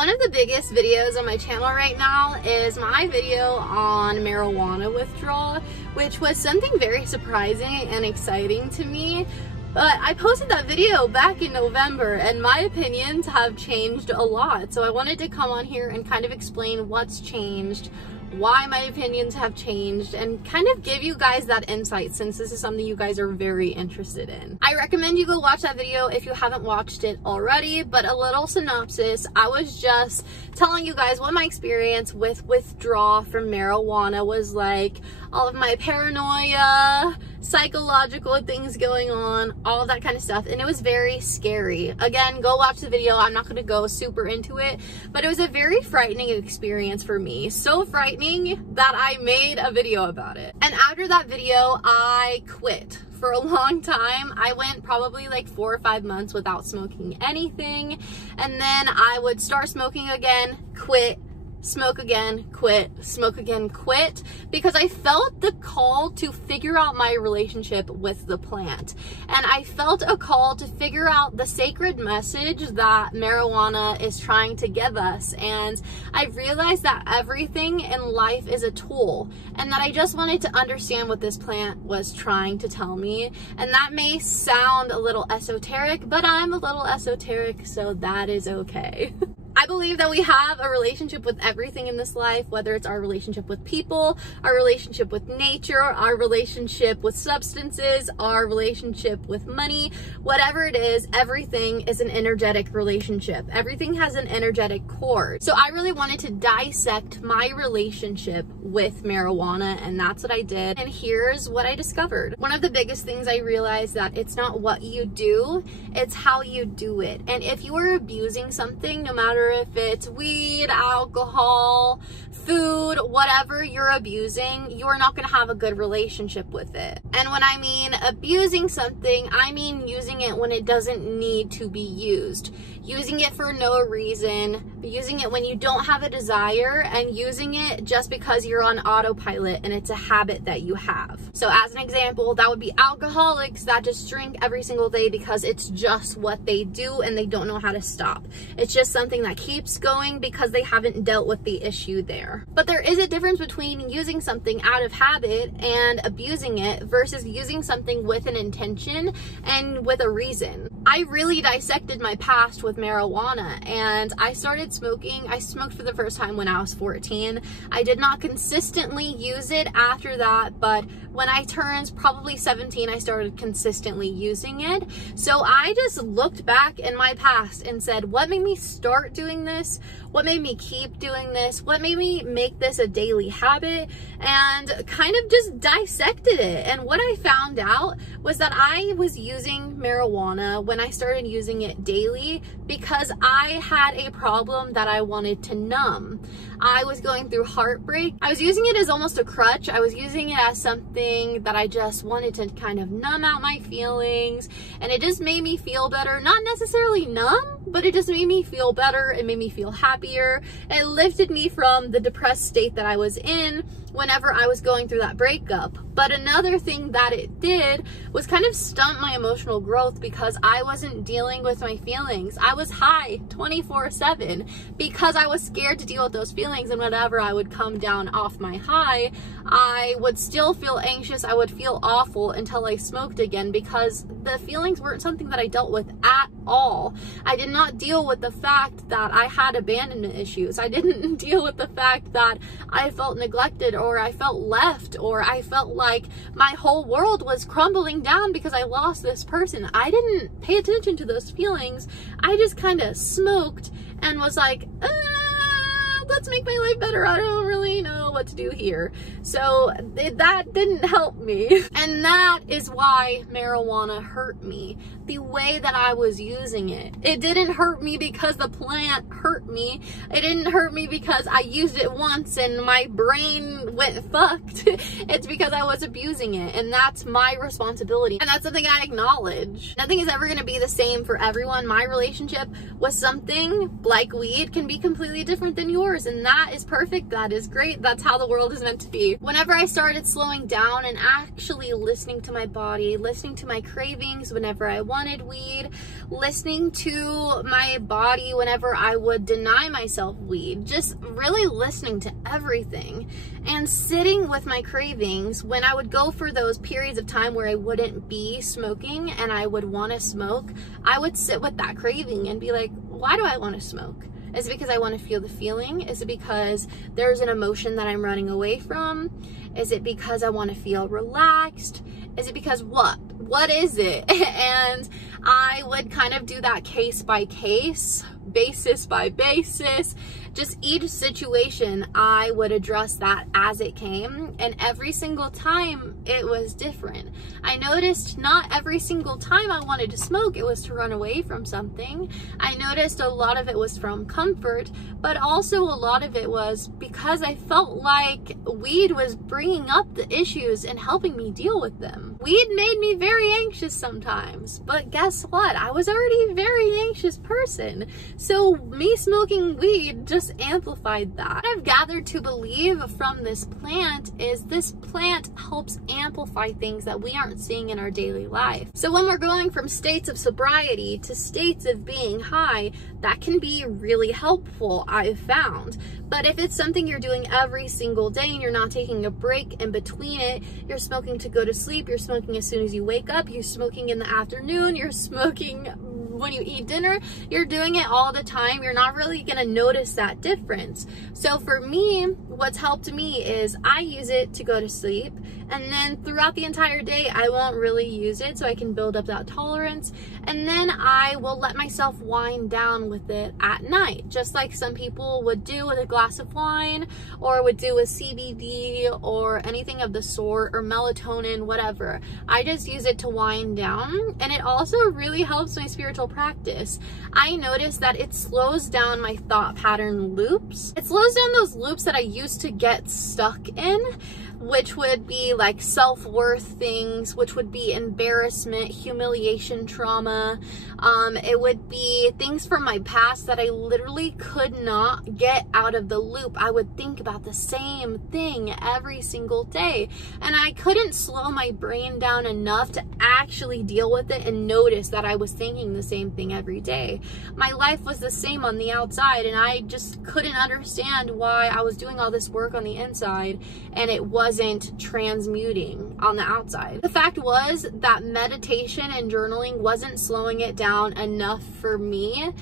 One of the biggest videos on my channel right now is my video on marijuana withdrawal, which was something very surprising and exciting to me. But I posted that video back in November and my opinions have changed a lot. So I wanted to come on here and kind of explain what's changed, why my opinions have changed, and kind of give you guys that insight since this is something you guys are very interested in. I recommend you go watch that video if you haven't watched it already, but a little synopsis. I was just telling you guys what my experience with withdrawal from marijuana was like, all of my paranoia, psychological things going on, all of that kind of stuff, and it was very scary. Again, go watch the video. I'm not going to go super into it, but it was a very frightening experience for me. So frightening that I made a video about it. And after that video, I quit. For a long time, I went probably like 4 or 5 months without smoking anything, and then I would start smoking again, quit, smoke again, quit, smoke again, quit, because I felt the call to figure out my relationship with the plant. And I felt a call to figure out the sacred message that marijuana is trying to give us. And I realized that everything in life is a tool, and that I just wanted to understand what this plant was trying to tell me. And that may sound a little esoteric, but I'm a little esoteric, so that is okay. I believe that we have a relationship with everything in this life, whether it's our relationship with people, our relationship with nature, our relationship with substances, our relationship with money, whatever it is, everything is an energetic relationship. Everything has an energetic core. So I really wanted to dissect my relationship with marijuana, and that's what I did. And here's what I discovered. One of the biggest things I realized that it's not what you do, it's how you do it. And if you are abusing something, no matter if it's weed, alcohol, food, whatever you're abusing, you are not going to have a good relationship with it. And when I mean abusing something, I mean using it when it doesn't need to be used. Using it for no reason, using it when you don't have a desire, and using it just because you're on autopilot and it's a habit that you have. So as an example, that would be alcoholics that just drink every single day because it's just what they do and they don't know how to stop. It's just something that keeps going because they haven't dealt with the issue there. But there is a difference between using something out of habit and abusing it versus using something with an intention and with a reason. I really dissected my past with marijuana, and I started smoking. I smoked for the first time when I was 14. I did not consistently use it after that, but when I turned probably 17, I started consistently using it. So I just looked back in my past and said, what made me start doing this? What made me keep doing this? What made me make this a daily habit? And kind of just dissected it. And what I found out was that I was using marijuana when I started using it daily because I had a problem that I wanted to numb. I was going through heartbreak. I was using it as almost a crutch. I was using it as something that I just wanted to kind of numb out my feelings, and it just made me feel better. Not necessarily numb, but it just made me feel better. It made me feel happier. It lifted me from the depressed state that I was in whenever I was going through that breakup. But another thing that it did was kind of stunt my emotional growth because I wasn't dealing with my feelings. I was high 24/7 because I was scared to deal with those feelings, and whenever I would come down off my high, I would still feel anxious. I would feel awful until I smoked again because the feelings weren't something that I dealt with at all. I did not deal with the fact that I had abandonment issues. I didn't deal with the fact that I felt neglected, or I felt left, or I felt like my whole world was crumbling down because I lost this person. I didn't pay attention to those feelings. I just kind of smoked and was like, let's make my life better. I don't really know what to do here. So that didn't help me. And that is why marijuana hurt me. The way that I was using it. It didn't hurt me because the plant hurt me. It didn't hurt me because I used it once and my brain went fucked. It's because I was abusing it, and that's my responsibility. And that's something I acknowledge. Nothing is ever going to be the same for everyone. My relationship with something like weed can be completely different than yours. hours, and that is perfect. That is great. That's how the world is meant to be. Whenever I started slowing down and actually listening to my body, listening to my cravings whenever I wanted weed, listening to my body whenever I would deny myself weed, just really listening to everything and sitting with my cravings when I would go for those periods of time where I wouldn't be smoking and I would want to smoke, I would sit with that craving and be like, why do I want to smoke? Is it because I want to feel the feeling? Is it because there's an emotion that I'm running away from? Is it because I want to feel relaxed? Is it because what? What is it? And I would kind of do that case by case, basis by basis. Just each situation, I would address that as it came, and every single time it was different. I noticed not every single time I wanted to smoke, it was to run away from something. I noticed a lot of it was from comfort, but also a lot of it was because I felt like weed was bringing up the issues and helping me deal with them. Weed made me very anxious sometimes, but guess what? I was already a very anxious person. So me smoking weed just amplified that. What I've gathered to believe from this plant is this plant helps amplify things that we aren't seeing in our daily life. So when we're going from states of sobriety to states of being high, that can be really helpful, I've found. But if it's something you're doing every single day and you're not taking a break in between it, you're smoking to go to sleep, you're smoking as soon as you wake up, you're smoking in the afternoon, you're smoking when you eat dinner, you're doing it all the time, you're not really gonna notice that difference. So for me, what's helped me is I use it to go to sleep, and then throughout the entire day, I won't really use it so I can build up that tolerance, and then I will let myself wind down with it at night, just like some people would do with a glass of wine, or would do with CBD, or anything of the sort, or melatonin, whatever. I just use it to wind down, and it also really helps my spiritual practice. I noticed that it slows down my thought pattern loops. It slows down those loops that I used to get stuck in, which would be like self-worth things, which would be embarrassment, humiliation, trauma. It would be things from my past that I literally could not get out of the loop. I would think about the same thing every single day, and I couldn't slow my brain down enough to actually deal with it and notice that I was thinking the same thing every day. My life was the same on the outside, and I just couldn't understand why I was doing all this work on the inside and it wasn't transmuting on the outside. The fact was that meditation and journaling wasn't slowing it down enough for me,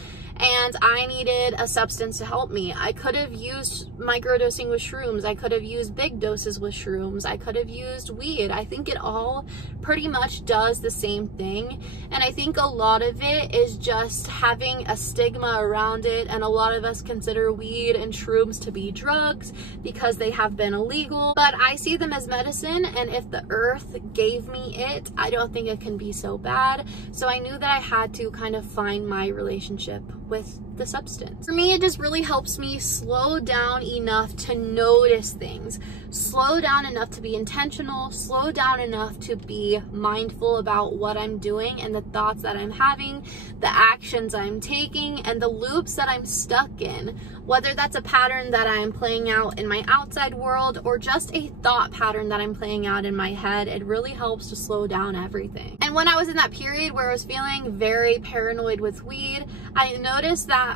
and I needed a substance to help me. I could have used microdosing with shrooms. I could have used big doses with shrooms. I could have used weed. I think it all pretty much does the same thing. And I think a lot of it is just having a stigma around it. And a lot of us consider weed and shrooms to be drugs because they have been illegal. But I see them as medicine. And if the earth gave me it, I don't think it can be so bad. So I knew that I had to kind of find my relationship with the substance. For me, it just really helps me slow down enough to notice things, slow down enough to be intentional, slow down enough to be mindful about what I'm doing and the thoughts that I'm having, the actions I'm taking, and the loops that I'm stuck in, whether that's a pattern that I'm playing out in my outside world or just a thought pattern that I'm playing out in my head. It really helps to slow down everything. And when I was in that period where I was feeling very paranoid with weed, I noticed that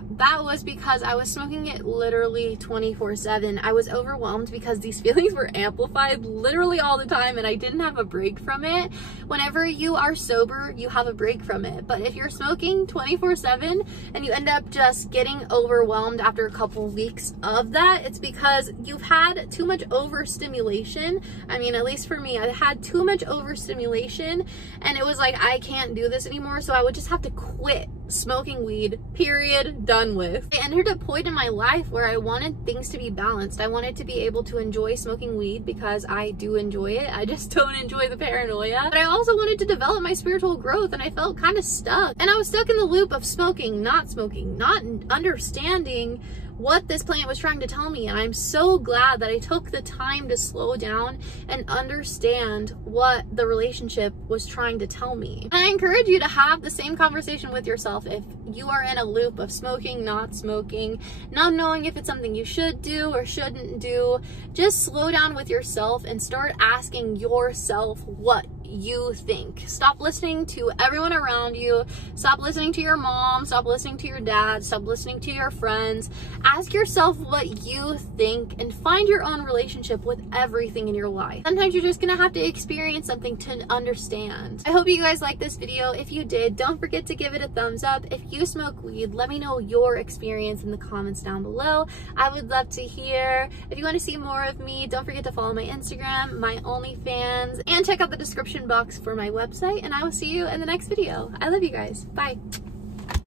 was because I was smoking it literally 24/7. I was overwhelmed because these feelings were amplified literally all the time, and I didn't have a break from it. Whenever you are sober, you have a break from it. But if you're smoking 24/7 and you end up just getting overwhelmed after a couple weeks of that, it's because you've had too much overstimulation. I mean, at least for me, I had too much overstimulation, and it was like, I can't do this anymore, so I would just have to quit smoking weed, period, done with. I entered a point in my life where I wanted things to be balanced. I wanted to be able to enjoy smoking weed because I do enjoy it. I just don't enjoy the paranoia. But I also wanted to develop my spiritual growth, and I felt kind of stuck. And I was stuck in the loop of smoking, not understanding what this plant was trying to tell me. And I'm so glad that I took the time to slow down and understand what the relationship was trying to tell me. And I encourage you to have the same conversation with yourself if you are in a loop of smoking, not smoking, not knowing if it's something you should do or shouldn't do. Just slow down with yourself and start asking yourself what you think. Stop listening to everyone around you. Stop listening to your mom. Stop listening to your dad. Stop listening to your friends. Ask yourself what you think and find your own relationship with everything in your life. Sometimes you're just gonna have to experience something to understand. I hope you guys liked this video. If you did, don't forget to give it a thumbs up. If you smoke weed, let me know your experience in the comments down below. I would love to hear. If you want to see more of me, don't forget to follow my Instagram, my OnlyFans, and check out the description box for my website, and I will see you in the next video. I love you guys. Bye.